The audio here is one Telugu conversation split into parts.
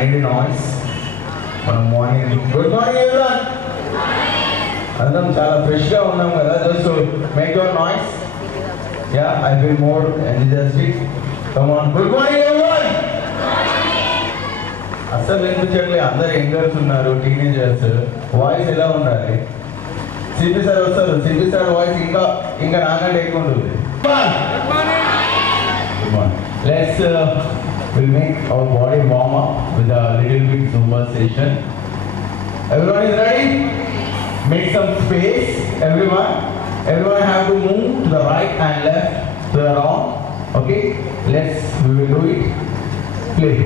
I need a noise. Morning. Good morning, everyone. Andam chala fresh ga unnam kada. Just to make your noise. Yeah, I feel more enthusiastic. Come on. Good morning, everyone. అసలు వినిపించట్లే. అందరు యంగర్స్ ఉన్నారు, టీనేజర్స్. వాయిస్ ఎలా ఉండాలి? సిపి సార్ వస్తారు. సిపి సార్ వాయిస్ ఇంకా నాకంటే ఎక్కువ ఉంటుంది. Good morning. We'll make our body warm up with a little bit Zumba session. Everyone is ready? Make some space. Everyone have to move to the right and left, to the wrong. Okay? We will do it. Play.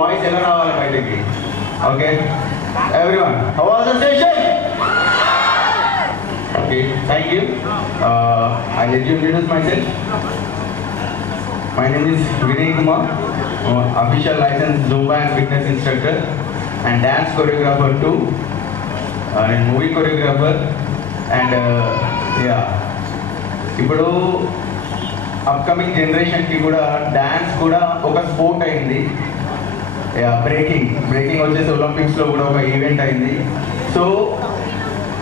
Voice ఎలా రావాలి బయటికి. Okay everyone, how was the session? Okay, thank you. I let you introduce myself. My name is Vinay Kumar, official licence Zumba and fitness instructor and dance choreographer too. నేను మూవీ కొరియోగ్రాఫర్ అండ్ ఇప్పుడు అప్కమింగ్ జనరేషన్కి కూడా డ్యాన్స్ కూడా ఒక స్పోర్ట్ అయింది. బ్రేకింగ్ వచ్చేసి ఒలింపిక్స్లో కూడా ఒక ఈవెంట్ అయింది. సో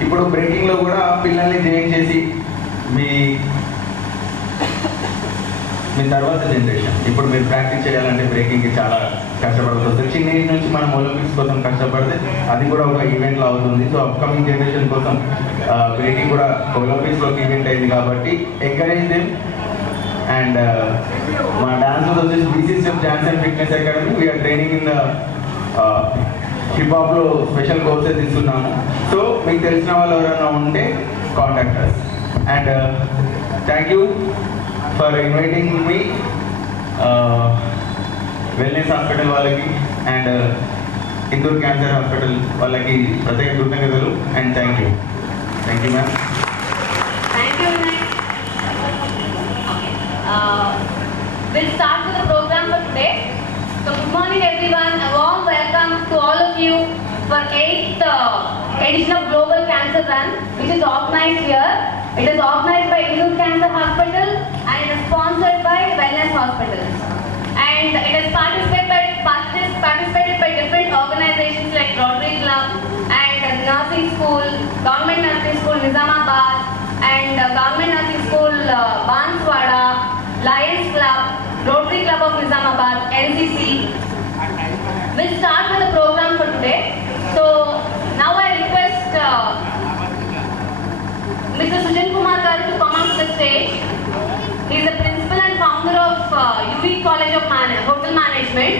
ఇప్పుడు బ్రేకింగ్లో కూడా పిల్లల్ని జాయిన్ చేసి మీ తర్వాత జనరేషన్ ఇప్పుడు మీరు ప్రాక్టీస్ చేయాలంటే బ్రేకింగ్కి చాలా కష్టపడాల్సి వస్తుంది. చిన్న ఏజ్ నుంచి మనం ఒలింపిక్స్ కోసం కష్టపడితే అది కూడా ఒక ఈవెంట్లో అవుతుంది. సో అప్కమింగ్ జనరేషన్ కోసం బ్రేకింగ్ కూడా ఒలింపిక్స్లోకి ఈవెంట్ అయింది కాబట్టి ఎంకరేజ్ దెమ్. అండ్ మా డాన్స్ వచ్చేసి BCCF dance and fitness academy. We're training in the హిప్హాప్లో స్పెషల్ కోర్సెస్ ఇస్తున్నాము. సో మీకు తెలిసిన వాళ్ళు ఎవరైనా ఉంటే contact us. And thank you for inviting me wellness hospital వాళ్ళకి అండ్ ఇందూర్ క్యాన్సర్ హాస్పిటల్ వాళ్ళకి ప్రత్యేక కృతజ్ఞతలు. And thank you ma'am. We'll start with the program for today. So good morning everyone, a warm welcome to all of you for 8th edition of Global Cancer Run, which is organized here. It is organized by Indoor Cancer Hospital and it is sponsored by Wellness Hospitals. And it is participated by different organizations like Rotary Club and Nursing School, Government Nursing School Nizamabad and Government Nursing School Banswada, Lions Club, Rotary Club of Nizamabad, NCC. We'll start with the program for today. So now I request Mr. Sujan Kumar Garu to come on to the stage. He is the principal and founder of UV College of Hotel Management.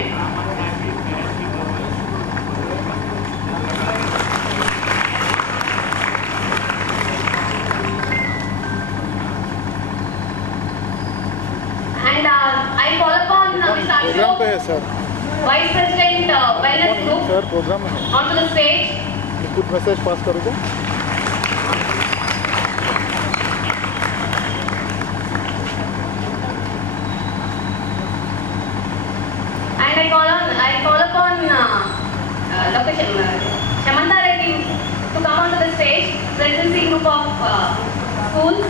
And I call upon Mr. Ashok, Vice President Wellness Group, onto the stage. कुछ मैसेज पास करोगे? And I call upon Dr. Shamanta Reddy to come onto the stage, presidency group of schools.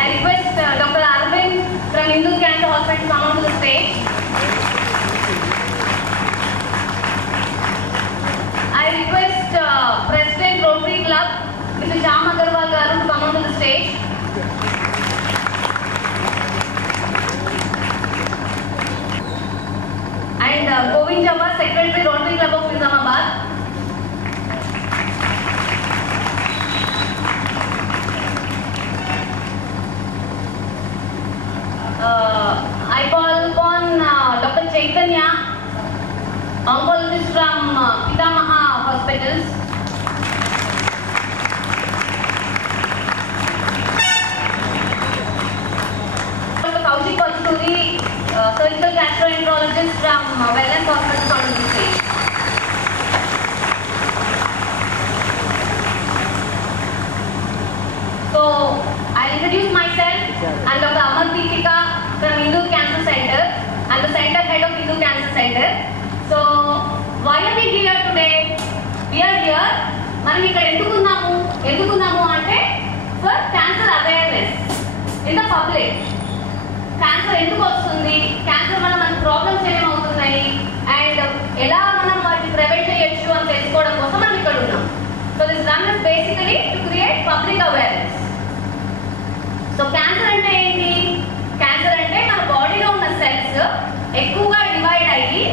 I request Dr. Arvind from Indoor Cancer Hospital to come onto the stage. I request President Rotary Club, Mr. Jam Agarwal Garu, to come onto the stage. And Govind Jawar, Secretary Rotary Club of Nizamabad. I call upon Dr. Chaitanya, oncologist from Pitamaha Hospitals. Dr. Kaushik Kasturi, surgical gastroenterologist from Wellness Hospital on the stage. So I'll introduce myself. I'm Dr. Amar Deepika from Indoor Cancer Center. I'm the center head of Indoor Cancer Center. So why are we here today? We are here. మనం ఇక్కడ ఎందుకున్నాము అంటే for cancer awareness in the public. Cancer ఎందుకు వస్తుంది, క్యాన్సర్ వల్ల మనకు ప్రాబ్లమ్స్ ఏమవుతున్నాయి అండ్ ఎలా మనం వాటిని ప్రివెంట్ చేయొచ్చు అని తెలుసుకోవడం కోసం మనం ఇక్కడ ఉన్నాం. So this run is basically to create public awareness. So cancer అంటే ఏంటి? క్యాన్సర్ అంటే మన బాడీలో ఉన్న సెల్స్ ఎక్కువగా డివైడ్ అయ్యి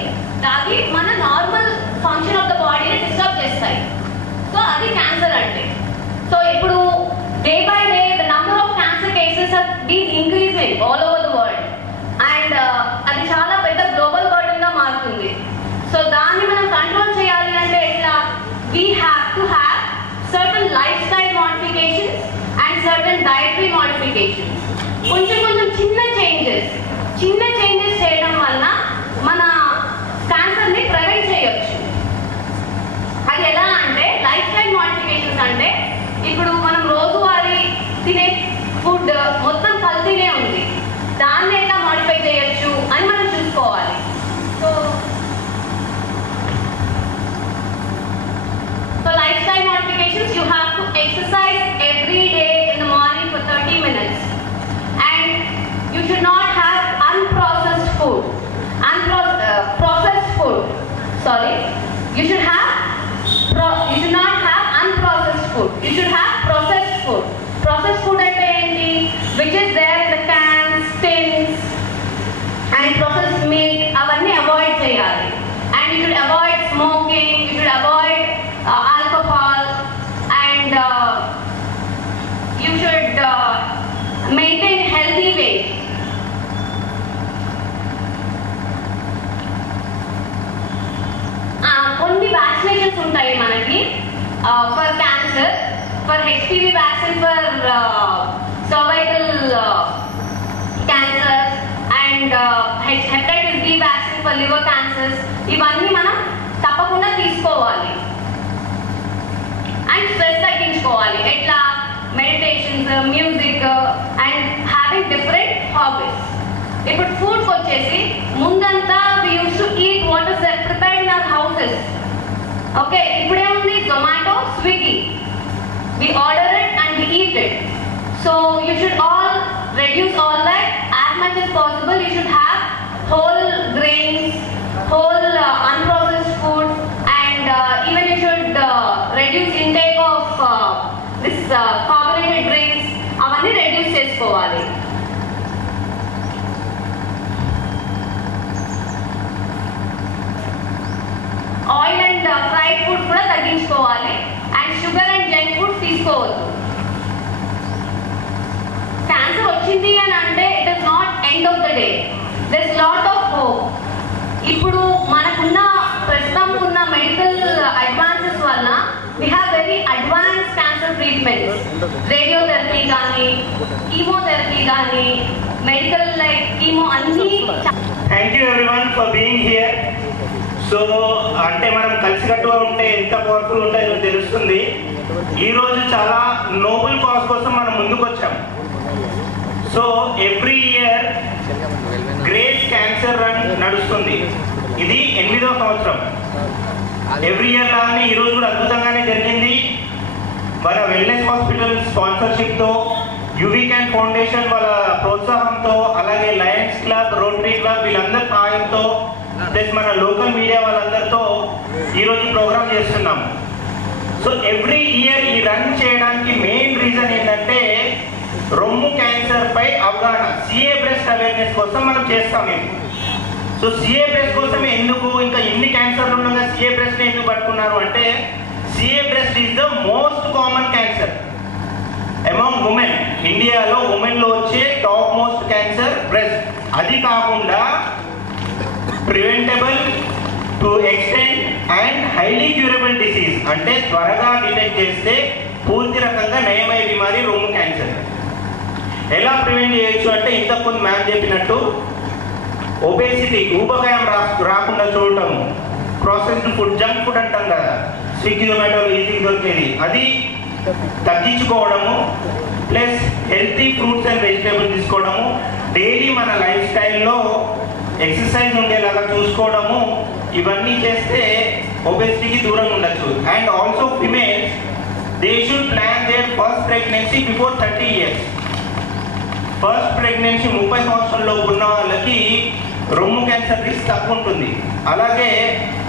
అవి మన నార్మల్ ఫంక్షన్ ఆఫ్ ద బాడీని డిస్టర్బ్ చేస్తాయి. సో అది క్యాన్సర్ అంటే. సో ఇప్పుడు day by day the number of cancer cases are been increasing all over the world and అది చాలా పెద్ద గ్లోబల్ బర్డెన్ గా మారుతుంది. సో దాన్ని మనం కంట్రోల్ చేయాలి అంటే ఎట్లా? We have to have certain life style modifications and certain dietary modifications. కొంచెం చిన్న చేంజెస్ చేయడం వల్ల మన క్యాన్సర్ని ప్రివెంట్ చేయొచ్చు. అది ఎలా అంటే లైఫ్ స్టైల్ మోడిఫికేషన్స్ అంటే ఇప్పుడు మనం రోజువారీ తినే ఫుడ్ మొత్తం కల్తీనే ఉంది, దాన్ని ఎలా మోడిఫై చేయొచ్చు అని మనం చూసుకోవాలి. So lifestyle modifications, you have to exercise every day in the morning for 30 minutes, and you should not have unprocessed food. Processed food. Sorry, you should not have unprocessed food. You should have processed food. Processed food ante enti, which is there in the cans, tins, and processed meat. Avanni avoid cheyali, and you should avoid smoking. You should avoid alcohol, and you should maintain healthy weight. కొన్ని వ్యాక్సినేషన్స్ ఉంటాయి మనకి for cancer, for HPV vaccine for cervical cancer, and hepatitis B vaccine for liver cancers. ఇవన్నీ మనం తప్పకుండా తీసుకోవాలి. అండ్ స్ట్రెస్ తగ్గించుకోవాలి. ఎట్లా? Meditations, music, and having different hobbies. ఇప్పుడు ఫుడ్కి వచ్చేసి ముందంతా we used to eat what is prepared in our houses. Okay, ఇప్పుడేముంది? Zomato, Swiggy. We order it and we eat it. So you should all reduce all that. As much as possible you should have whole grains, whole unprocessed food, and even you should reduce intake of this carbonated drinks. అవన్నీ రెడ్యూస్ చేసుకోవాలి. ఆయిల్ అండ్ ఫ్రైడ్ ఫుడ్ కూడా తగ్గించుకోవాలి. And sugar and junk food తీసుకోవద్దు. క్యాన్సర్ వచ్చింది అని అంటే it is not end of the day. There is lot of hope. ఇప్పుడు మనకున్న ప్రస్తుతం ఉన్న మెడికల్ అడ్వాన్సెస్ వల్ల we have very advanced cancer treatments. Radiotherapy gaani, chemotherapy gaani, medical like chemo anni. Thank you everyone for being here. So అంటే మనం కలిసికట్టుగా ఉంటే ఎంత పవర్ఫుల్ ఉంటాయో తెలుస్తుంది. ఈరోజు చాలా నోబెల్ కాజ్ కోసం మనం ముందుకు వచ్చాం. So every year great cancer run నడుస్తుంది. ఇది 8వ సంవత్సరం. ఎవ్రీ ఇయర్ లాగానే ఈరోజు కూడా అద్భుతంగానే జరిగింది. మన వెల్నెస్ హాస్పిటల్ స్పాన్సర్షిప్తో, యువీక్యాన్ ఫౌండేషన్ వాళ్ళ ప్రోత్సాహంతో, అలాగే లయన్స్ క్లబ్, రోటరీ క్లబ్ వీళ్ళందరి సహాయంతో, ప్లస్ మన లోకల్ మీడియా వాళ్ళందరితో ఈరోజు ప్రోగ్రామ్ చేస్తున్నాం. సో ఎవ్రీ ఇయర్ ఈ రన్ చేయడానికి మెయిన్ రీజన్ ఏంటంటే రొమ్ము క్యాన్సర్ పై అవగాహన, సిఏ బ్రెస్ట్ అవేర్నెస్ కోసం మనం చేస్తాం ఇది. సో సిఏ బ్రెస్ట్ కోసమే ఎందుకు, ఇంకా ఎన్ని క్యాన్సర్లు ఉండగా సిఏ బ్రెస్ట్ ఎందుకు పట్టుకున్నారు అంటే, CA breast is the most common cancer among women. ఇండియాలో ఉమెన్లో వచ్చే టాప్ మోస్ట్ క్యాన్సర్ బ్రెస్ట్. అది కాకుండా preventable, to extend and highly curable disease, అంటే త్వరగా డిటెక్ట్ చేస్తే పూర్తి రకంగా నయమయ్యే బిమారీ రొమ్ము క్యాన్సర్. ఎలా ప్రివెంట్ చేయొచ్చు అంటే, ఇంతకుముందు మ్యామ్ చెప్పినట్టు ఒబేసిటీ, ఊబకాయం రాకుండా చూడటము, ప్రాసెస్డ్ ఫుడ్, జంక్ ఫుడ్ అంటాం కదా, స్విగ్గీ జొమాటోలో ఈజీగా దొరికేది, అది తగ్గించుకోవడము, plus healthy fruits and vegetables తీసుకోవడము, డైలీ మన లైఫ్ స్టైల్లో ఎక్సర్సైజ్ ఉండేలాగా చూసుకోవడము, ఇవన్నీ చేస్తే ఒబేసిటీకి దూరంగా ఉండొచ్చు. And also females, they should plan their first pregnancy before 30 years. First pregnancy 30 సంవత్సరాల్లో ఉన్న వాళ్ళకి రొమ్ము క్యాన్సర్ రిస్క్ తక్కువ ఉంటుంది. అలాగే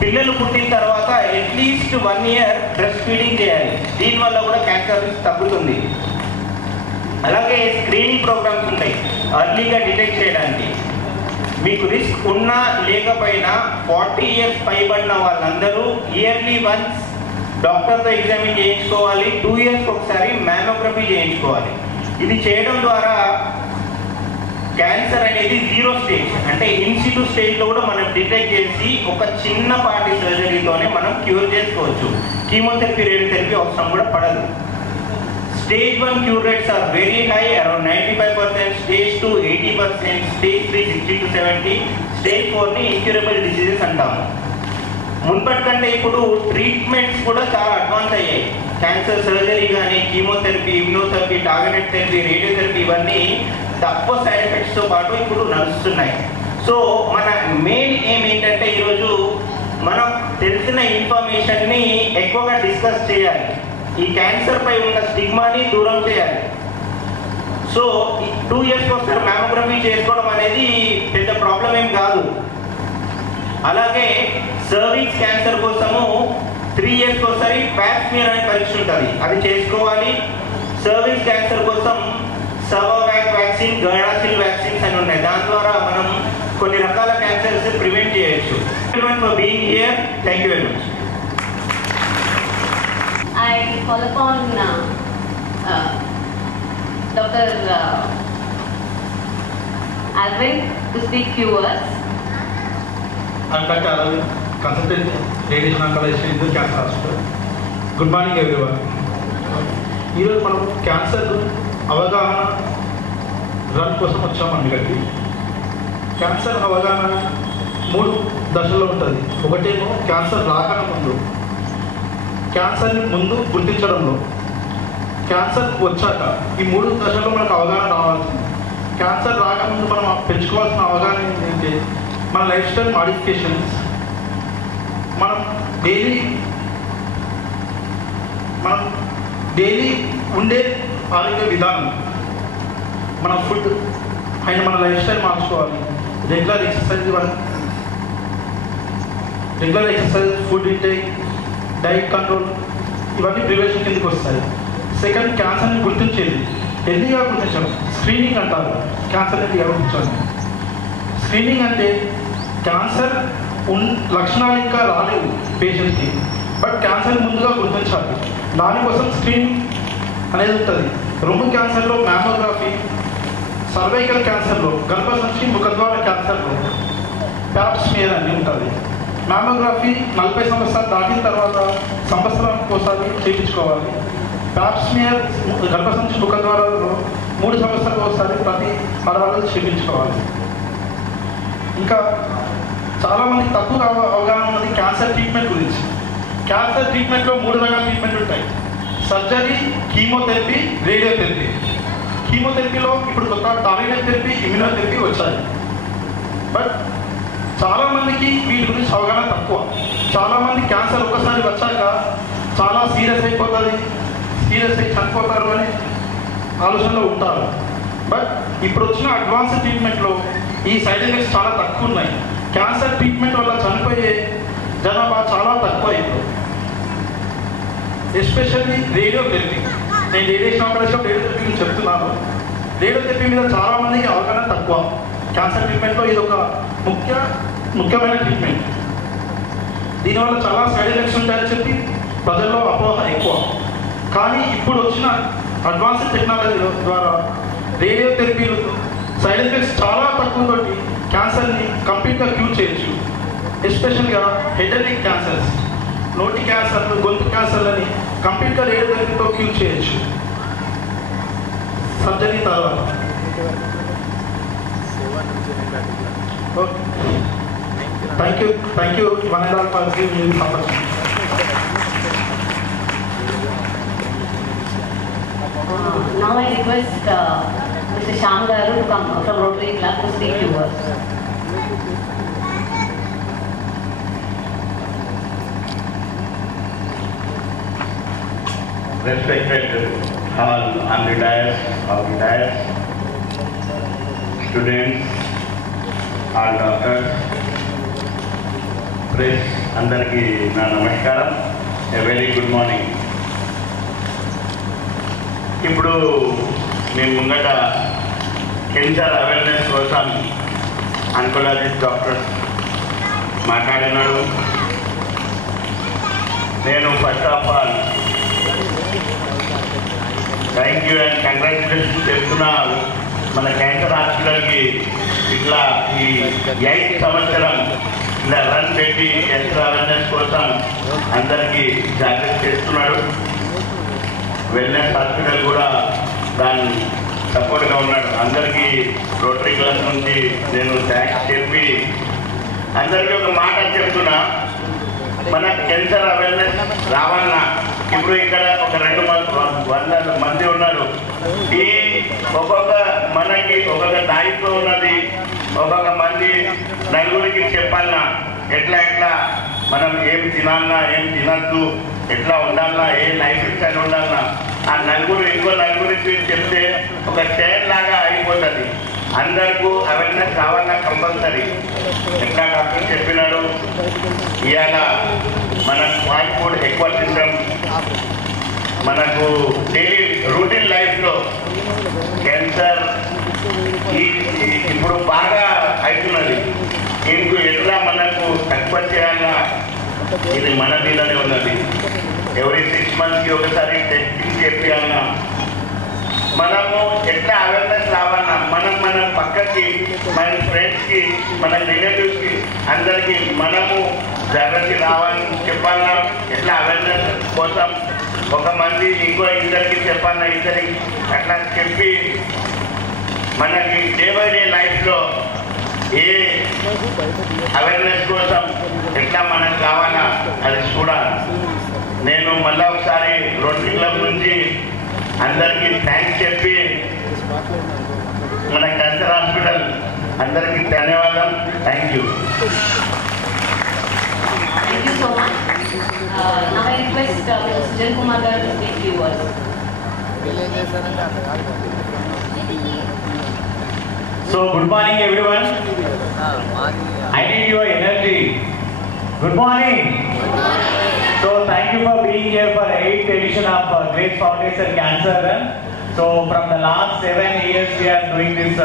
పిల్లలు పుట్టిన తర్వాత అట్లీస్ట్ 1 year బ్రెస్ట్ ఫీడింగ్ చేయాలి. దీనివల్ల కూడా క్యాన్సర్ రిస్క్ తగ్గుతుంది. అలాగే స్క్రీనింగ్ ప్రోగ్రామ్స్ ఉంటాయి అర్లీగా డిటెక్ట్ చేయడానికి. మీకు రిస్క్ ఉన్నా లేకపోయినా 40 years పైబడిన వాళ్ళందరూ ఇయర్లీ వన్స్ డాక్టర్తో ఎగ్జామిన్ చేయించుకోవాలి. 2 years ఒకసారి మ్యామోగ్రఫీ చేయించుకోవాలి. ఇది చేయడం ద్వారా క్యాన్సర్ అనేది 0 స్టేజ్, అంటే ఇన్సిటు స్టేజ్లో కూడా మనం డిటెక్ట్ చేసి ఒక చిన్నపాటి సర్జరీతోనే మనం క్యూర్ చేసుకోవచ్చు. కీమోథెరపీ, రేడియోథెరపీ అవసరం కూడా పడదు. Stage 1 cure rates are very high, around 95%, stage 2 80%, stage 3 60 to 70, stage 4 ని incurable diseases అంటాము. మున్పటి కంటే ఇప్పుడు ట్రీట్మెంట్స్ కూడా చాలా అడ్వాన్స్ అయ్యాయి. క్యాన్సర్ సర్జరీ కానీ, chemotherapy, immunotherapy, targeted therapy, radiotherapy ఇవన్నీ తక్కువ సైడ్ ఎఫెక్ట్స్తో పాటు ఇప్పుడు నడుస్తున్నాయి. సో మన మెయిన్ ఏం ఏంటంటే ఈరోజు మనం తెలిసిన ఇన్ఫర్మేషన్ని ఎక్కువగా డిస్కస్ చేయాలి. ఈ క్యాన్సర్ పై ఉన్న స్టిగ్మాని దూరం చేయాలి. సో 2 years ఒకసారి మ్యామోగ్రఫీ చేసుకోవడం అనేది పెద్ద ప్రాబ్లం ఏం కాదు. అలాగే సర్విక్స్ క్యాన్సర్ కోసము 3 years ఒకసారి ప్యాప్ స్మియర్ అనే పరీక్ష ఉంటుంది, అది చేసుకోవాలి. సర్విక్స్ క్యాన్సర్ కోసం సర్వోవాక్ వ్యాక్సిన్, గర్డాసిల్ వ్యాక్సిన్స్ అని ఉన్నాయి, దాని ద్వారా మనం కొన్ని రకాల క్యాన్సర్స్ ప్రివెంట్ చేయొచ్చు. For being here, thank you very much. I call upon Dr. Arvind to speak few words. I'm Dr. Arvind, consultant radiation oncologist in Hindu Cancer Hospital. Good morning everyone. ఈరోజు మనం క్యాన్సర్ అవగాహన రన్ కోసం వచ్చామండి. ఇక్కడికి క్యాన్సర్ అవగాహన 3 దశల్లో ఉంటుంది. ఒకటేమో క్యాన్సర్ రాకన ముందు, క్యాన్సర్ని ముందు గుర్తించడంలో, క్యాన్సర్ వచ్చాక. ఈ 3 దశల్లో మనకు అవగాహన రావాల్సింది. క్యాన్సర్ రాకముందు మనం పెంచుకోవాల్సిన అవగాహన ఏంటంటే మన లైఫ్ స్టైల్ మాడిఫికేషన్స్, మనం డైలీ ఉండే ఆరోగ్య విధానం, మన ఫుడ్ అండ్ మన లైఫ్ స్టైల్ మార్చుకోవాలి. Regular exercise, food intake, diet control ఇవన్నీ ప్రివెన్షన్ కిందకి వస్తాయి. సెకండ్, క్యాన్సర్ని గుర్తించేది. ఎర్లీగా గుర్తించడం, స్క్రీనింగ్ అంటారు. క్యాన్సర్ ఎర్లీగా గుర్తించాలి. స్క్రీనింగ్ అంటే క్యాన్సర్ లక్షణాలు ఇంకా రాలేవు పేషెంట్కి, బట్ క్యాన్సర్ ముందుగా గుర్తించాలి. దానికోసం స్క్రీనింగ్ అనేది ఉంటుంది. రొమ్ము క్యాన్సర్లో మ్యామోగ్రఫీ, సర్వైకల్ క్యాన్సర్లో, గర్భసంచి ముఖద్వార క్యాన్సర్లో ప్యాప్ స్మియర్ అని ఉంటుంది. మ్యామోగ్రఫీ 40 సంవత్సరాలు దాటిన తర్వాత సంవత్సరానికి ఒకసారి చేయించుకోవాలి. ప్యాప్ స్మియర్ గర్భసంచి ముఖద్వారాలలో 3 సంవత్సరాలకు ఒకసారి ప్రతి ఆడవాళ్ళు చేయించుకోవాలి. ఇంకా చాలామందికి తక్కువ అవగాహన ఉన్నది క్యాన్సర్ ట్రీట్మెంట్ గురించి. క్యాన్సర్ ట్రీట్మెంట్లో 3 రకాల ట్రీట్మెంట్ ఉంటాయి: సర్జరీ, కీమోథెరపీ, రేడియోథెరపీ. కీమోథెరపీలో ఇప్పుడు కొత్త టార్గెటెడ్ థెరపీ, ఇమ్యూనోథెరపీ వచ్చాయి. బట్ చాలామందికి వీటి గురించి అవగాహన తక్కువ. చాలామంది క్యాన్సర్ ఒకసారి వచ్చాక చాలా సీరియస్ అయి చనిపోతారు అనే ఆలోచనలో ఉంటారు. బట్ ఇప్పుడు వచ్చిన అడ్వాన్స్ ట్రీట్మెంట్లో ఈ సైడ్ ఎఫెక్ట్స్ చాలా తక్కువ ఉన్నాయి. క్యాన్సర్ ట్రీట్మెంట్ వల్ల చనిపోయే జనాభా చాలా తక్కువ ఇప్పుడు. Especially radiotherapy. నేను రేడియేషన్ ఆపరేషన్ రేడియోథెరపీ గురించి చెప్తున్నాను. రేడియోథెరపీ మీద చాలామందికి అవగాహన తక్కువ. క్యాన్సర్ ట్రీట్మెంట్లో ఇది ఒక ముఖ్యమైన ట్రీట్మెంట్. దీనివల్ల చాలా సైడ్ ఎఫెక్ట్స్ ఉంటాయని చెప్పి ప్రజల్లో అపోహ ఎక్కువ. కానీ ఇప్పుడు వచ్చిన అడ్వాన్స్డ్ టెక్నాలజీ ద్వారా రేడియోథెరపీలు సైడ్ ఎఫెక్ట్స్ చాలా తక్కువ తోటి క్యాన్సర్ని కంప్లీట్గా క్యూర్ చేయొచ్చు. ఎస్పెషల్గా హెడ్ అండ్ నెక్ క్యాన్సర్స్, నోటి క్యాన్సర్లు, గొంతు క్యాన్సర్లని కంప్లీట్గా రేడియోథెరపీతో క్యూర్ చేయొచ్చు సర్జరీ తర్వాత. Thank you, one and all, for giving me this opportunity. Now I request Mr. Shyam Garu to come from Rotary Club to speak few words. Respected all on the dais, students, all doctors, press, అందరికీ నా నమస్కారం. A very good morning. ఇప్పుడు మేము ముంగట క్యాన్సర్ అవేర్నెస్ కోసం ఆంకాలజిస్ట్ డాక్టర్ మాట్లాడినాడు. నేను first of all thank you and congratulation చెప్తున్నాను మన క్యాన్సర్ హాస్పిటల్కి. ఇట్లా ఈ 8th సంవత్సరం ఇలా రన్ పెట్టి క్యాన్సర్ అవేర్నెస్ కోసం అందరికీ జాగ్రత్త చేస్తున్నాడు. వెల్నెస్ హాస్పిటల్ కూడా దాని సపోర్ట్గా ఉన్నాడు. అందరికీ రోటరీ క్లబ్ నుంచి నేను థ్యాంక్స్ చెప్పి అందరికీ ఒక మాట చెప్తున్నా, మన క్యాన్సర్ అవేర్నెస్ రావాలన్నా ఇప్పుడు ఇక్కడ ఒక 200 మంది ఉన్నారు. ఈ ఒక్కొక్క మనకి ఒక్కొక్క దాయితో ఉన్నది, ఒక్కొక్క మంది నలుగురికి చెప్పాలన్నా ఎట్లా మనం ఏం తినాలన్నా ఏం తినద్దు, ఎట్లా ఉండాలన్నా, ఏ లైఫ్ స్టైల్ ఉండాలన్నా ఆ నలుగురు ఇంకో నలుగురికి చెప్తే ఒక చైన్ లాగా అయిపోతుంది. అందరికీ అవేర్నెస్ రావాలన్నా కంపల్సరీ. ఎట్లా డాక్టర్ చెప్పినాడు, ఇవాళ మన ఫాస్ట్ ఫుడ్ ఎక్కువ తినడం, మనకు డైలీ రూటీన్ లైఫ్లో క్యాన్సర్ ఇప్పుడు బాగా అవుతున్నది. ఇందుకు ఎట్లా మనకు తక్కువ చేయాలన్నా ఇది మన మీదనే ఉన్నది. ఎవ్రీ 6 monthsకి ఒకసారి టెస్టింగ్ చేయాలన్నా, మనము ఎట్లా అవేర్నెస్ రావాలన్నా మన పక్కకి, మన ఫ్రెండ్స్కి, మన రిలేటివ్స్కి అందరికీ మనము జాగ్రత్త రావాలని చెప్పాలన్నా, ఎట్లా అవేర్నెస్ కోసం ఒక మంది ఇంకో ఇద్దరికి చెప్పాలన్నా, ఇద్దరికి అట్లా చెప్పి మనకి డే బై డే లైఫ్లో ఏ అవేర్నెస్ కోసం ఎట్లా మనకు కావాలా అది చూడాలి. నేను మళ్ళీ ఒకసారి రోటరీ క్లబ్ నుంచి అందరికీ థ్యాంక్స్ చెప్పి మన క్యాన్సర్ హాస్పిటల్ అందరికీ ధన్యవాదాలు. Thank you. Thank you so much. Now I request Mr. Sujan Kumar Garu to speak few words. So good morning everyone. I need your energy. Good morning. So thank you for being here for 8th edition of Grace Foundation Cancer Run. So from the last 7 years we are doing this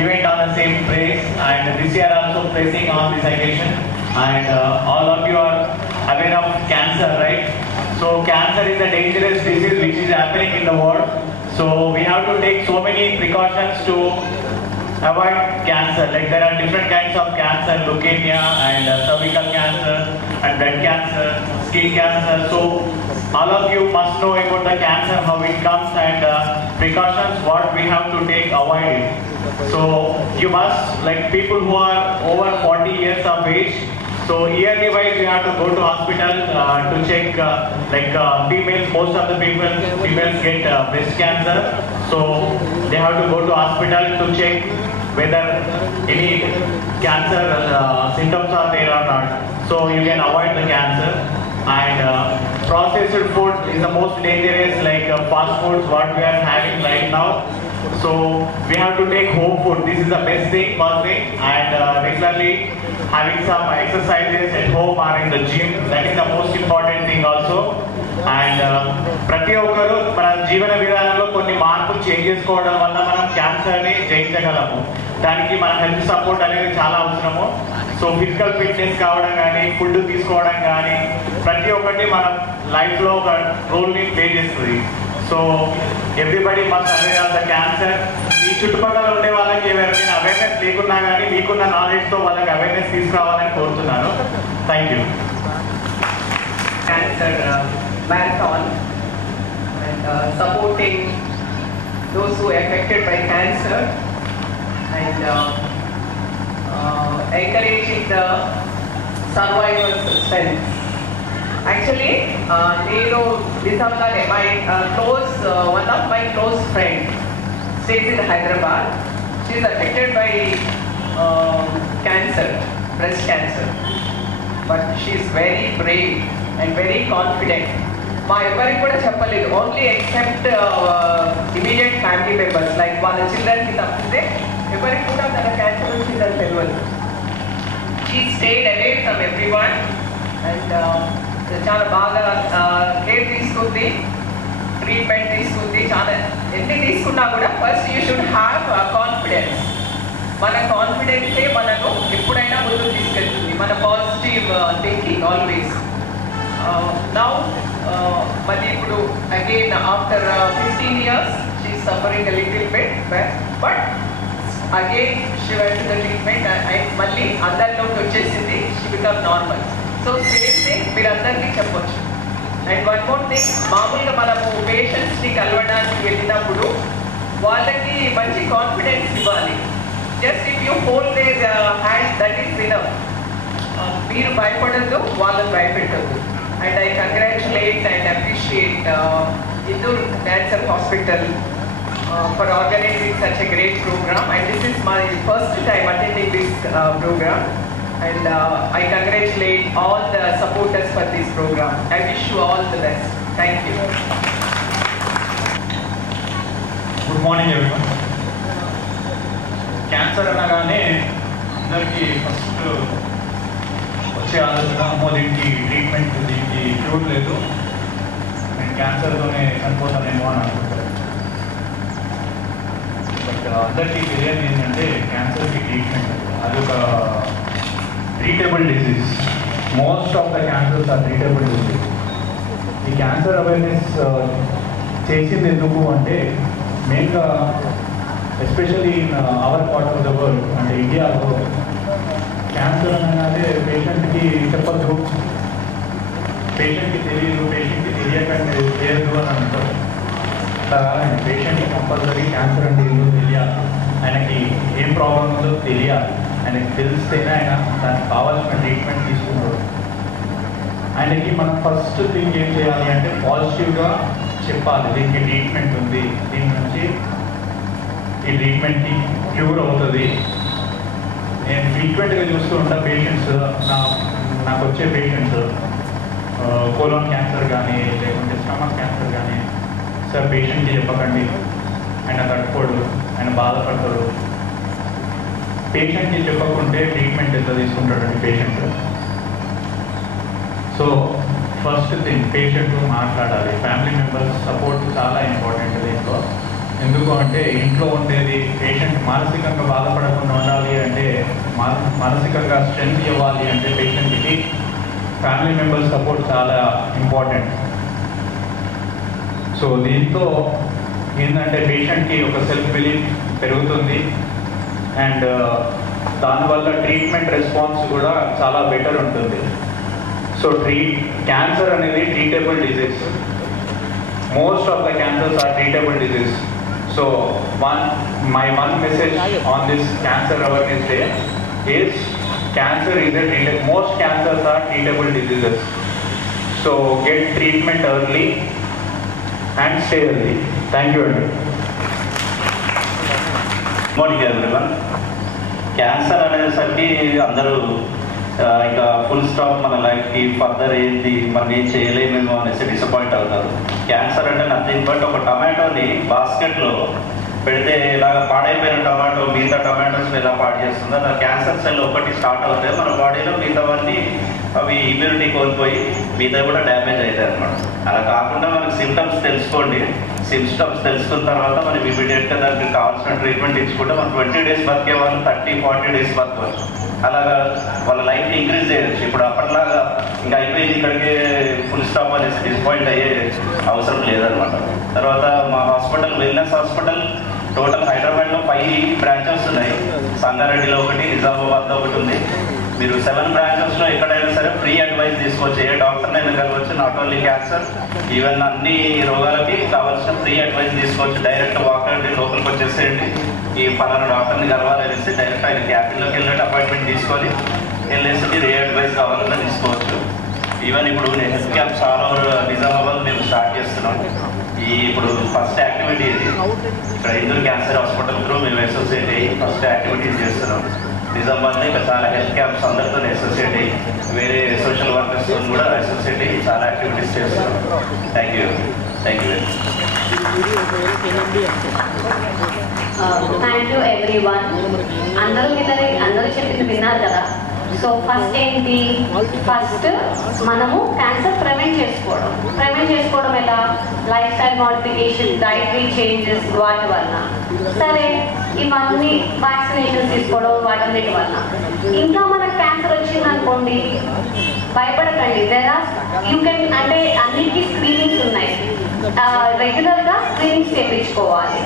event on the same place, and this year also placing on this occasion. And all of you are aware of cancer, right? So cancer is a dangerous disease which is happening in the world. So we have to take so many precautions to avoid cancer. Like there are different kinds of cancer, leukemia and cervical cancer and blood cancer, skin cancer. So all of you must know about the cancer, how it comes, and precautions what we have to take avoid it. So you must, like people who are over 40 years of age, so yearly wise we have to go to hospital to check females, most of the females get breast cancer. So they have to go to hospital to check whether any cancer symptoms are there or not. So you can avoid the cancer. And processed food is the most dangerous, like fast foods what we are having right now. So we have to take home food. This is the best thing, first thing, and regularly having some exercises at home or in the gym. That is the most important thing also. And ప్రతి ఒక్కరు మన జీవన విధానంలో కొన్ని మార్పులు చేంజ్ చేసుకోవడం వల్ల మనం క్యాన్సర్ని జయించగలము. దానికి మన హెల్త్ సపోర్ట్ అనేది చాలా అవసరము. సో ఫిజికల్ ఫిట్నెస్ కావడం కానీ, ఫుడ్ తీసుకోవడం కానీ, ప్రతి ఒక్కటి మన లైఫ్లో ఒక రోల్ని ప్లే చేస్తుంది. So everybody must aware of the cancer. మీ చుట్టుపక్కల ఉండే వాళ్ళకి ఎవరికైనా అవేర్నెస్ లేకున్నా కానీ మీకున్న నాలెడ్జ్తో వాళ్ళకి అవేర్నెస్ తీసుకురావాలని కోరుతున్నాను. Thank you. Cancer marathon and supporting those who are affected by cancer and encouraging the survivors' strength. Actually, Nero Dishamlane, my one of my close friends, stays in Hyderabad. She is affected by cancer, breast cancer, but she is very brave and very confident. మా ఎవరికి కూడా చెప్పలేదు, only except immediate family members like వాళ్ళ చిల్డ్రన్కి తప్పితే ఎవరికి కూడా తన క్యాన్సర్ వచ్చిందని తెలియదు. She stayed away from everyone and చాలా బాగా కేర్ తీసుకుంది, ట్రీట్మెంట్ తీసుకుంది. చాలా ఎన్ని తీసుకున్నా కూడా first you should have confidence. మన కాన్ఫిడెన్సే మనను ఎప్పుడైనా ముందుకు తీసుకెళ్తుంది, మన పాజిటివ్ థింకింగ్ ఆల్వేస్. Now, మళ్ళీ ఇప్పుడు again after 15 years she is suffering a little bit, but again she went to the treatment and మళ్ళీ అందరిలోకి వచ్చేసింది. She become normal. So same thing మీరు అందరికీ చెప్పొచ్చు. అండ్ వన్ మోర్ థింగ్, మామూలుగా మనము పేషెంట్స్ని కలవడానికి వెళ్ళినప్పుడు వాళ్ళకి మంచి కాన్ఫిడెన్స్ ఇవ్వాలి. Just if you hold their hand, that is enough. మీరు భయపడద్దు, వాళ్ళని భయపెట్టద్దు. And I congratulate and appreciate Indore Cancer Hospital for organizing such a great program. And this is my first time attending this program. And I congratulate all the supporters for this program. I wish you all the best. Thank you. Good morning everyone. Cancer అనగానే అందరికీ ఫస్ట్ వచ్చే ఆలోచన, అమ్మో దీనికి ట్రీట్మెంట్, దీనికి క్యూర్ లేదు, నేను క్యాన్సర్తోనే చనిపోతానేమో అని అనుకుంటారు. బట్ అందరికీ తెలియదు ఏంటంటే క్యాన్సర్కి ట్రీట్మెంట్, అది ఒక treatable disease. Most of the cancers are treatable disease. ఈ క్యాన్సర్ అవేర్నెస్ చేసింది ఎందుకు అంటే, మెయిన్గా especially in our part of the world, అంటే ఇండియాలో క్యాన్సర్ అనేది పేషెంట్కి చెప్పద్దు, పేషెంట్కి తెలియదు, పేషెంట్కి తెలియకండి చేయదు అని అంటారు. అలా కాదండి, పేషెంట్కి కంపల్సరీ క్యాన్సర్ అంటే ఏదో తెలియాలి, ఆయనకి ఏం ప్రాబ్లం ఉందో తెలియాలి. ఆయనకి తెలిస్తేనే ఆయన దానికి కావాల్సిన ట్రీట్మెంట్ తీసుకుంటాడు. ఆయనకి మనం ఫస్ట్ థింగ్ ఏం చేయాలి అంటే పాజిటివ్గా చెప్పాలి, దీనికి ట్రీట్మెంట్ ఉంది, దీని నుంచి ఈ ట్రీట్మెంట్కి క్యూర్ అవుతుంది. నేను ఫ్రీక్వెంట్గా చూస్తూ ఉంటా పేషెంట్స్, నాకు వచ్చే పేషెంట్స్ కోలోన్ క్యాన్సర్ కానీ లేకుంటే స్టమక్ క్యాన్సర్ కానీ, సార్ పేషెంట్కి చెప్పకండి, ఆయన తట్టుకోడు, ఆయన బాధపడతాడు. పేషెంట్కి చెప్పకుంటే ట్రీట్మెంట్ ఎంత తీసుకుంటాడండి patient. So first thing patient మాట్లాడాలి. ఫ్యామిలీ మెంబర్స్ సపోర్ట్ చాలా ఇంపార్టెంట్ దీంట్లో. ఎందుకు అంటే ఇంట్లో ఉండేది పేషెంట్ మానసికంగా బాధపడకుండా ఉండాలి అంటే, మానసికంగా స్ట్రెంత్ ఇవ్వాలి అంటే పేషెంట్కి ఫ్యామిలీ మెంబర్స్ సపోర్ట్ చాలా ఇంపార్టెంట్. సో దీంతో ఏంటంటే పేషెంట్కి ఒక సెల్ఫ్ బిలీఫ్ పెరుగుతుంది అండ్ దానివల్ల ట్రీట్మెంట్ రెస్పాన్స్ కూడా చాలా బెటర్ ఉంటుంది. సో క్యాన్సర్ అనేది treatable disease. Most of the cancers are treatable disease. So my one message on this Cancer Awareness Day is cancer is a treatable. Most cancers are treatable diseases. So get treatment early and stay healthy. Thank you. Good morning everyone. Cancer అనేసరికి అందరూ ఇంకా ఫుల్ స్టాప్ మన లైఫ్కి ఫర్దర్ ఏంటి మనం ఏం చేయలేమేమో అనేసి డిసప్పాయింట్ అవుతారు. క్యాన్సర్ అంటే నథింగ్ బట్ ఒక టమాటోని బాస్కెట్లో పెడితే ఇలాగ పాడైపోయిన టమాటో మిగతా టమాటోస్ ఎలా పాడు చేస్తుందో, అలా క్యాన్సర్ సెల్ ఒకటి స్టార్ట్ అవుతాయి మన బాడీలో, మిగతావన్నీ అవి ఇమ్యూనిటీ కోల్పోయి మిగతా కూడా డ్యామేజ్ అవుతాయి అనమాట. అలా కాకుండా మనకు సిమ్టమ్స్ తెలుసుకోండి. సిమ్టమ్స్ తెలుసుకున్న తర్వాత మనం ఇమీడియట్గా దానికి కావాల్సిన ట్రీట్మెంట్ ఇచ్చుకుంటే మనం 20 days బతికే వాళ్ళు 30-40 days బతకవచ్చు. అలాగా వాళ్ళ లైఫ్ ఇంక్రీజ్ చేయొచ్చు. ఇప్పుడు అప్పటిలాగా ఇంకా అయిపోయింది ఇక్కడికే ఫుల్ స్టాప్ అనేసి డిసప్పాయింట్ అయ్యే అవసరం లేదనమాట. తర్వాత మా హాస్పిటల్ వెల్నెస్ హాస్పిటల్ టోటల్ హైదరాబాద్లో 5 branches ఉన్నాయి. సంగారెడ్డిలో ఒకటి, నిజామాబాద్లో ఒకటి ఉంది. మీరు 7 branchesలో ఎక్కడైనా సరే ఫ్రీ అడ్వైస్ తీసుకోవచ్చు. ఏ డాక్టర్నైనా కలవచ్చు. నాట్ ఓన్లీ క్యాన్సర్, ఈవెన్ అన్ని రోగాలకి కావాల్సిన ఫ్రీ అడ్వైస్ తీసుకోవచ్చు. డైరెక్ట్ వాక్ అండి లోపలికి వచ్చేసేయండి, ఈ పలానా డాక్టర్ని కలవాలనేసి డైరెక్ట్ ఆయన క్యాబిన్లోకి వెళ్ళినట్టు అపాయింట్మెంట్ తీసుకొని వెళ్ళేసి మీరు ఏ అడ్వైస్ కావాలన్నా తీసుకోవచ్చు. ఈవెన్ ఇప్పుడు health camps all over Nizamabad మేము స్టార్ట్ చేస్తున్నాం. ఇప్పుడు ఫస్ట్ యాక్టివిటీ ఇది ఇక్కడ ఇందూర్ క్యాన్సర్ హాస్పిటల్ త్రూ మేము అసోసియేట్ అయ్యి ఫస్ట్ యాక్టివిటీస్ చేస్తున్నాం. నిజామాబాద్లో ఇక్కడ చాలా హెల్త్ క్యాంప్స్ అందరితో అసోసియేట్ అయ్యి వేరే సోషల్ వర్కర్స్తో కూడా అసోసియేట్ అయ్యి చాలా యాక్టివిటీస్ చేస్తున్నాం. Thank you thank you everyone. అందరూ చెప్పింది విన్నారు కదా. సో ఫస్ట్ ఏంటి, ఫస్ట్ మనము క్యాన్సర్ ప్రివెంట్ చేసుకోవడం ఎలా, life style modification, dietary changes, వాటి వల్ల. సరే ఇవన్నీ వ్యాక్సినేషన్ తీసుకోవడం వాటన్నిటి వల్ల. ఇంకా మనకు క్యాన్సర్ వచ్చింది అనుకోండి, భయపడకండి. యూ కెన్ అంటే అన్నిటికీ స్క్రీనింగ్స్ ఉన్నాయి. రెగ్యులర్గా స్క్రీనింగ్స్ చేయించుకోవాలి.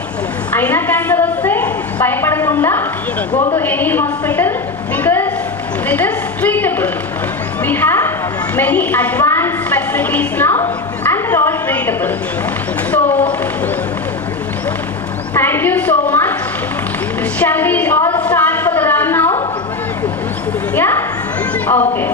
అయినా క్యాన్సర్ వస్తే భయపడకుండా go to any hospital because it is treatable. We have many advanced advanced facilities now and they're all treatable. So, thank you so much. Shall we all start for the run now? Yeah? Okay.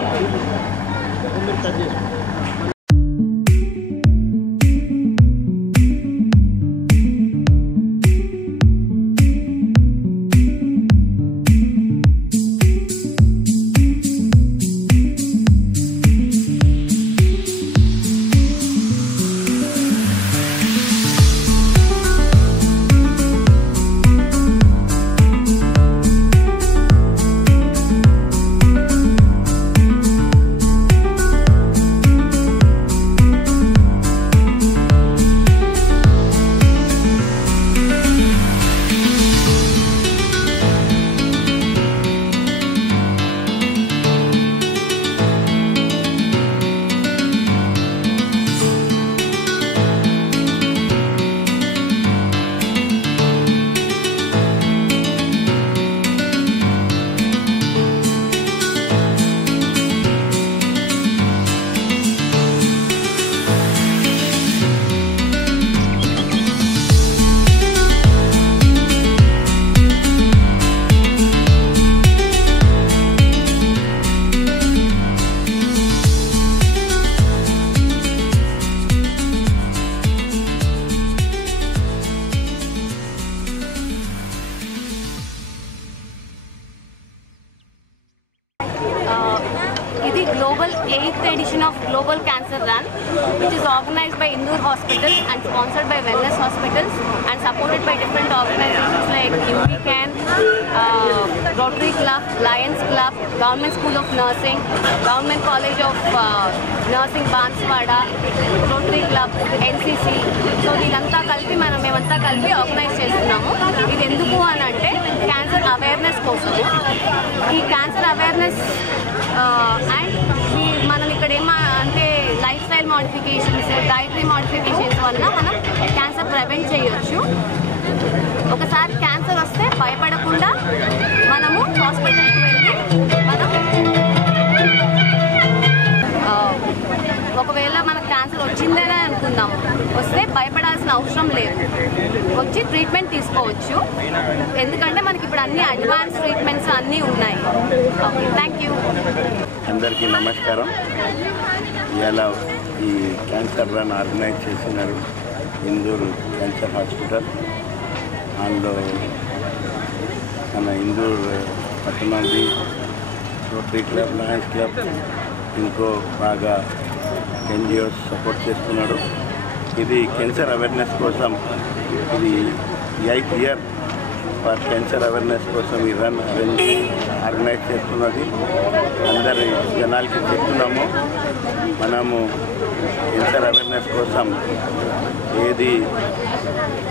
Global 8th edition of Global Cancer Run, which is organized by Indore Hospital and sponsored by Wellness Hospitals and supported by different organizations like UVCAN, Rotary Club, Lions Club, Government School of Nursing, Government College of Nursing Banswada, Rotary Club, NCC. So వీళ్ళంతా కలిపి మేమంతా కలిపి ఆర్గనైజ్ చేస్తున్నాము. ఇది ఎందుకు అని అంటే క్యాన్సర్ అవేర్నెస్ కోసము. ఈ క్యాన్సర్ అవేర్నెస్ అండ్ మనం ఇక్కడ అంటే life style modifications, dietary modifications వల్ల మనం క్యాన్సర్ ప్రివెంట్ చేయొచ్చు. ఒకసారి క్యాన్సర్ వస్తే భయపడకుండా మనము హాస్పిటల్కి వెళ్ళి మనం ఒకవేళ మనకు క్యాన్సర్ వచ్చిందనే అనుకుందాము, వస్తే భయపడాల్సిన అవసరం లేదు, వచ్చి ట్రీట్మెంట్ తీసుకోవచ్చు. ఎందుకంటే మనకి ఇప్పుడు అన్ని అడ్వాన్స్ ట్రీట్మెంట్స్ అన్నీ ఉన్నాయి. Okay, thank you. అందరికీ నమస్కారం. ఇలా ఈ క్యాన్సర్ రన్ ఆర్గనైజ్ చేసినారు ఇందూరు క్యాన్సర్ హాస్పిటల్. అందులో మన ఇందూరు పట్టణంది రోటరీ క్లబ్, లయన్స్ క్లబ్, ఇంకో బాగా ఎన్జిఓస్ సపోర్ట్ చేస్తున్నాడు. ఇది క్యాన్సర్ అవేర్నెస్ కోసం, ఇది 8th year for cancer awareness కోసం ఈ రన్ ఆర్గనైజ్ చేస్తున్నది. అందరి జనాలకి చెప్తున్నాము, మనము క్యాన్సర్ అవేర్నెస్ కోసం ఏది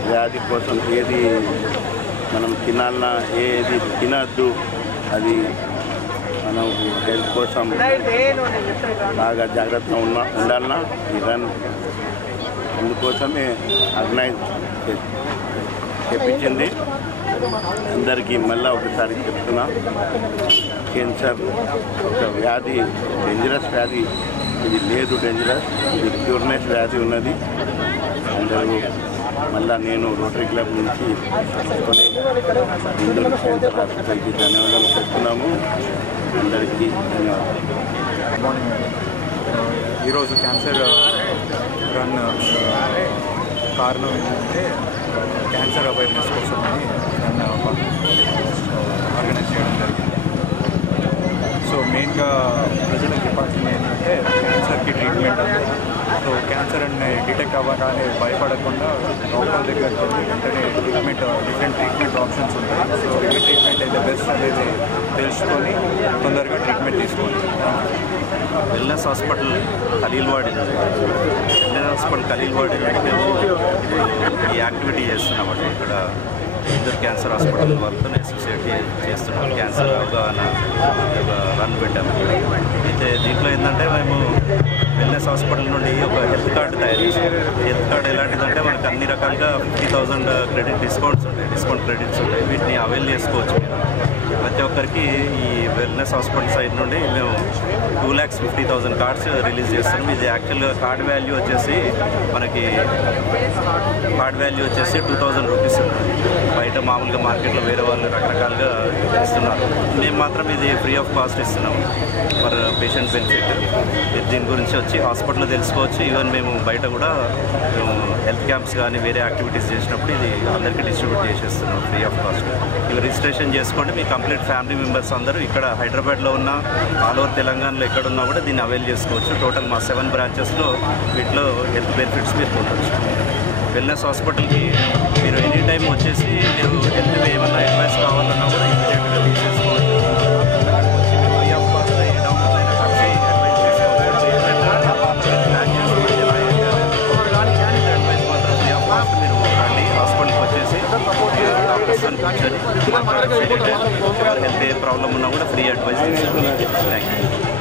వ్యాధి కోసం ఏది మనం తినాలన్నా ఏది తినద్దు, అది మనం హెల్త్ కోసం బాగా జాగ్రత్తగా ఉండాలన్నా ఈ రన్ అందుకోసమే ఆర్గనైజ్ చేపించింది. అందరికీ మళ్ళీ ఒకసారి చెప్తున్నా, క్యాన్సర్ ఒక వ్యాధి, డేంజరస్ వ్యాధి. ఇది లేదు డేంజరస్, ఇది క్యూర్నెస్ వ్యాధి ఉన్నది. అందరూ మళ్ళీ నేను రోటరీ క్లబ్ నుంచి కొన్ని ఇందూరు క్యాన్సర్ హాస్పిటల్కి ధన్యవాదాలు చెప్తున్నాము. అందరికీ ధన్యవాదాలు. ఈరోజు క్యాన్సర్ రన్ కారణం ఏంటంటే క్యాన్సర్ అవేర్నెస్ కోసం రన్ ఆర్గనైజ్ చేయడం జరిగింది. సో మెయిన్గా ప్రజలకు చెప్పాల్సింది ఏంటంటే క్యాన్సర్కి ట్రీట్మెంట్. సో క్యాన్సర్ అని డిటెక్ట్ అవ్వగానే భయపడకుండా డాక్టర్ దగ్గరికి వెళ్ళి వెంటనే ట్రీట్మెంట్, డిఫరెంట్ ట్రీట్మెంట్ ఆప్షన్స్ ఉంటాయి. సో ఏ ట్రీట్మెంట్ అయితే బెస్ట్ అనేది తెలుసుకొని తొందరగా ట్రీట్మెంట్ తీసుకోండి. వెల్నెస్ హాస్పిటల్ ఖలీల్వాడి మేము ఈ యాక్టివిటీ చేస్తున్నామండి. ఇక్కడ ఇందూరు క్యాన్సర్ హాస్పిటల్ వాళ్ళతో అసోసియేట్ చేస్తున్నాం. క్యాన్సర్ అవగాహన రన్ పెట్టాము. అయితే దీంట్లో ఏంటంటే మేము వెల్నెస్ హాస్పిటల్ నుండి ఒక హెల్త్ కార్డు తయారు చేశారు. హెల్త్ కార్డు ఎలాంటిదంటే మనకు అన్ని రకాలుగా 50,000 క్రెడిట్ డిస్కౌంట్స్ ఉంటాయి, డిస్కౌంట్ క్రెడిట్స్ ఉంటాయి. వీటిని అవైల్ చేసుకోవచ్చు మీరు. ప్రతి ఒక్కరికి ఈ వెల్నెస్ హాస్పిటల్ సైడ్ నుండి మేము 2,50,000 కార్డ్స్ రిలీజ్ చేస్తున్నాం. ఇది యాక్చువల్గా కార్డ్ వాల్యూ వచ్చేసి మనకి 2,000 రూపీస్ ఉంటుంది. బయట మామూలుగా మార్కెట్లో వేరే వాళ్ళు రకరకాలుగా ఇస్తున్నారు. మేము మాత్రం ఇది ఫ్రీ ఆఫ్ కాస్ట్ ఇస్తున్నాము ఫర్ పేషెంట్ బెనిఫిట్. దీని గురించి వచ్చి హాస్పిటల్లో తెలుసుకోవచ్చు. ఈవెన్ మేము బయట కూడా హెల్త్ క్యాంప్స్ కానీ వేరే యాక్టివిటీస్ చేసినప్పుడు ఇది అందరికీ డిస్ట్రిబ్యూట్ చేసేస్తున్నాం ఫ్రీ ఆఫ్ కాస్ట్. ఇవి రిజిస్ట్రేషన్ చేసుకోండి. మీ కంప్లీట్ ఫ్యామిలీ మెంబర్స్ అందరూ ఇక్కడ హైదరాబాద్లో ఉన్న ఆల్ ఓవర్ తెలంగాణలో ఎక్కడున్నా కూడా దీన్ని అవైల్ చేసుకోవచ్చు. టోటల్ మా 7 బ్రాంచెస్లో వీటిలో హెల్త్ బెనిఫిట్స్ మీరు పొందవచ్చు. వెల్నెస్ హాస్పిటల్కి మీరు ఎనీ టైం వచ్చేసి మీరు హెల్త్ ఏమన్నా అడ్వైస్ కావాలన్నా కూడా ఇమీడియట్గా తీసేసుకోవచ్చు. Free of cost A doctor అయినా కలిసి అడ్వైస్ చేసుకోవచ్చు. ప్లాన్ చేసుకోవచ్చు ఎలా అడ్వైస్ మాత్రం ఫ్రీ ఆఫ్ కాస్ట్. మీరు రండి హాస్పిటల్కి వచ్చేసి డాక్టర్స్ అని కూర్చొని హెల్త్ ఏ ప్రాబ్లం ఉన్నా కూడా ఫ్రీ అడ్వైస్ తీసుకోవచ్చు. Thank you.